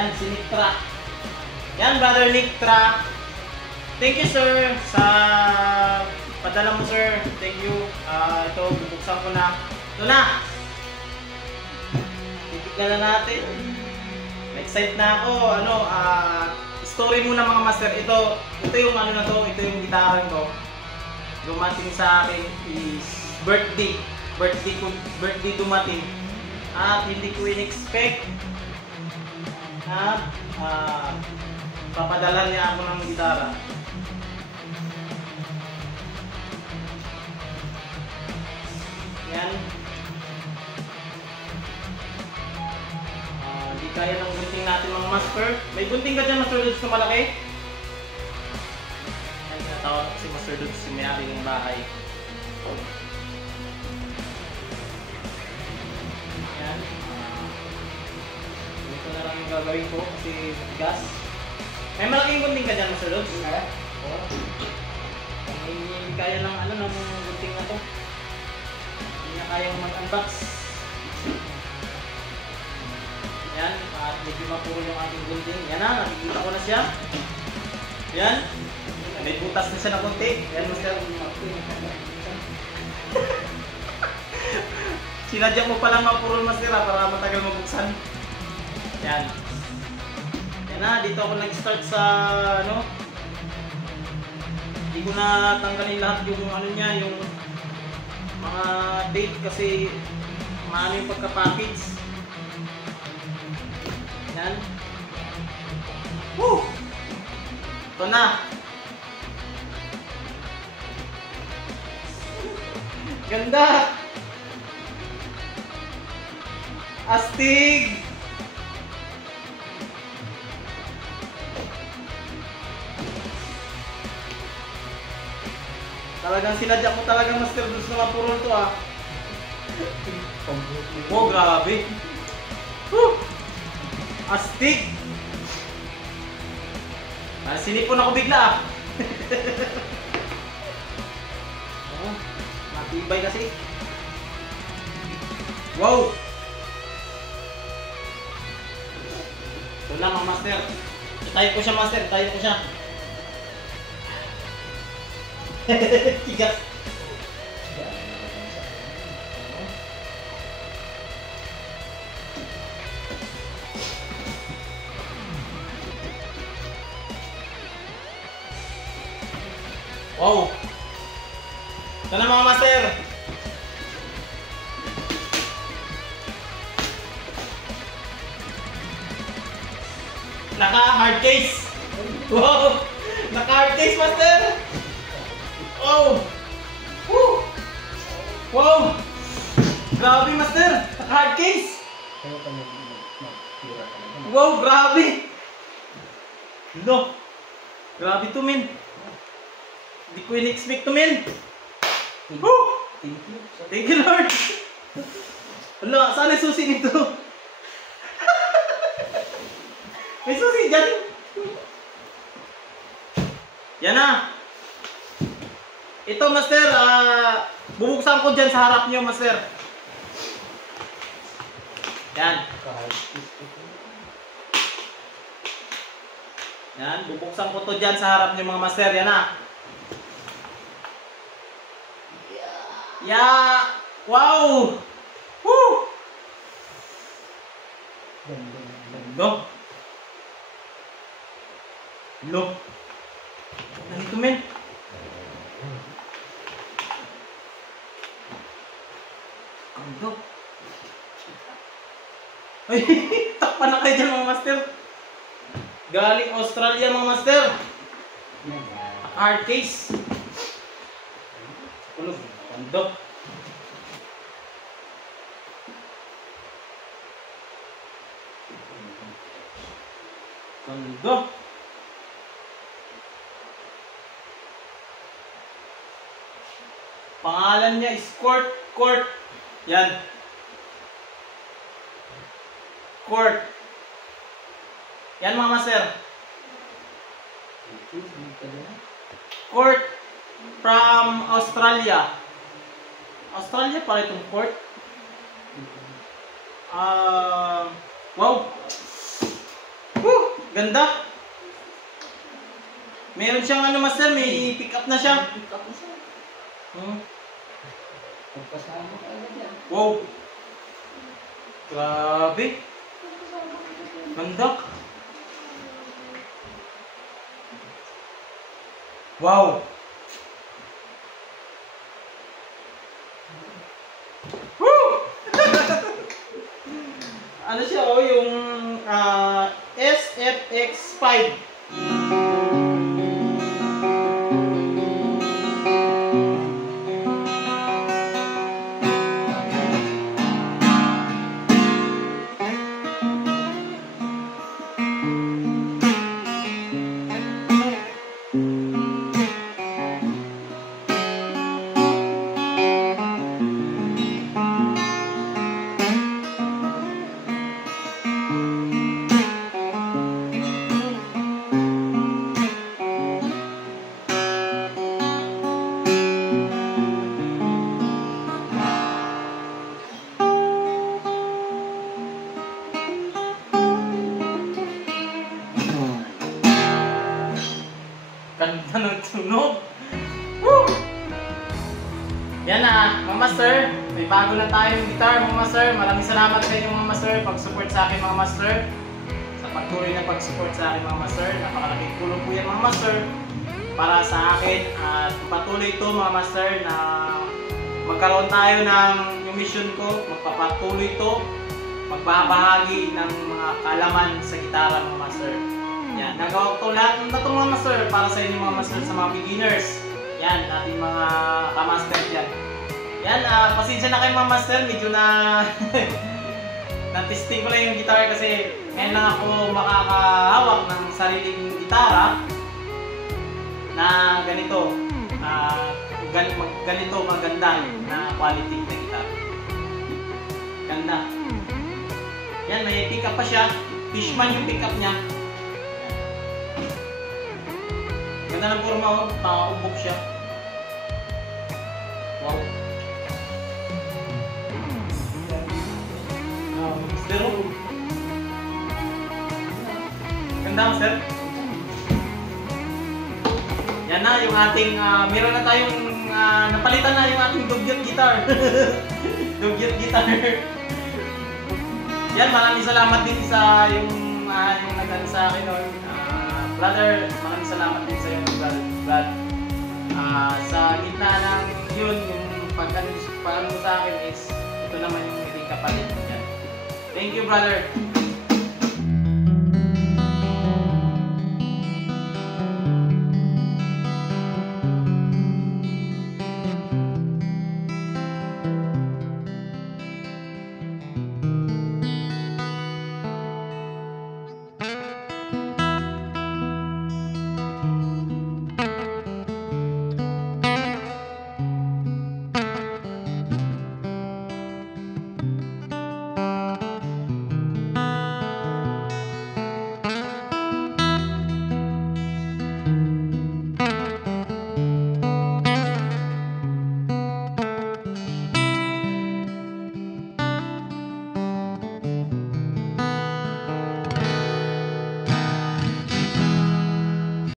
Yan, si Nictra. Yan, Brother Nictra. Thank you, sir, sa padala mo, sir. Thank you. Ito, bubuksan ko na. Ito na. Titignan na natin. Excited na ako. Story muna mga master. Ito yung ano na to. Ito yung gitara ko. Dumating sa akin is birthday. Birthday dumating. At hindi ko in-expect na papadala niya ako ng gitara. Yan. Hindi kaya ng gunting natin mga master. May gunting ka dyan, Master Dudes, na malaki? Yan, tinatawag si Master Dudes, si may-ari ng bahay. Yan. Ito na lang yung gagawin ko kasi gas. May malaking gunting ka dyan, Master Dudes? Oo. Hindi kaya ng ng gunting na to. Hindi na kayang mag-unbox. Yan, at medyo mapuro yung ating gunting. Yan na, nakikita ko na siya. Yan. May butas na siya na konti. Yan, Master. Sinadya mo palang mapurol, Master, para matagal mabuksan. Yan. Yan na, dito ako nag-start sa hindi ko na tanggalin lahat yung niya, yung mga date kasi maano yung pagka-package. Yan. Woo! Ito na. Ganda! Astig! Talagang sinadya mo talagang Master Dudes na mapurol to ah. Oh, grabe. Woo! Astig! Sinipon ako bigla ah. Oh, matibay kasi. Wow! Ito na mga master. Tayo ko siya, Master. Tayo ko siya. Tigas. Wow! Ito na mga master! Naka-hard case! Wow! Naka-hard case, master! Oh! Woo! Wow! Grabe, master! Naka-hard case! Wow! Grabe! No! Grabe to, men! Hindi ko in-expect to, men! Woo! Thank you, Lord! Hala, saan ay susi nito? May susi dyan! Yan na! Ito, master, bubuksan ko dyan sa harap nyo, master. Yan. Yan, bubuksan ko to dyan sa harap nyo, mga master. Yan na. Yeah! Wow! Woo! Ganda. Lo. Nandito, men. Ganda. Ay, takpan na kayo dyan, mga master. Galing Australia, mga master. Hard case. Kulog. Ganda. Ganda. Pangalan niya is Court. Yan. Court. Yan, mga master. Court from Australia. Australia pala itong Court. Wow. Ganda. Meron siyang ano master, may pick up na siya. Pick up na siya. Pagpasama ka agad yan. Wow. Grabe. Ganda. Wow. Woo! Ano siya oh, yung SFX5. Ganda ng tunog. Woo! Yan na, mga master. May bago na tayong guitar, mga master. Maraming salamat sa inyo, mga master. Pag-support sa akin, mga master. Sa pagtuloy na pag-support sa akin, mga master. Napakalaking tulong po yan, mga master. Para sa akin. At patuloy ito, mga master, na magkaroon tayo ng yung mission ko. Magpapatuloy ito. Magbabahagi ng mga kaalaman sa gitara, mga master. Yan, nagawa ko lahat ng itong mga master para sa inyo mga master sa mga beginners. Yan, ating mga kamaster dyan. Yan, pasensya na kayo mga master, medyo na na-testing ko lang yung guitar kasi ngayon lang ako makakahawak ng sariling gitara na ganito. Ganito maganda na quality na gitara. Ganda. Yan, may pick up pa siya. Fishman yung pick up niya. Ganda ng forma ko, nakaubok siya. Wow. Pero ganda mo, sir. Yan na yung ating, meron na tayong, napalitan na yung ating dugyot guitar. Dugyot guitar. Yan, maraming salamat din sa yung nagano sa akin noon. Brother, maraming salamat din sa iyo, Brad. Sa gitna ng yun, yung pagkano sa akin is ito naman yung hindi kapalit. Thank you, brother.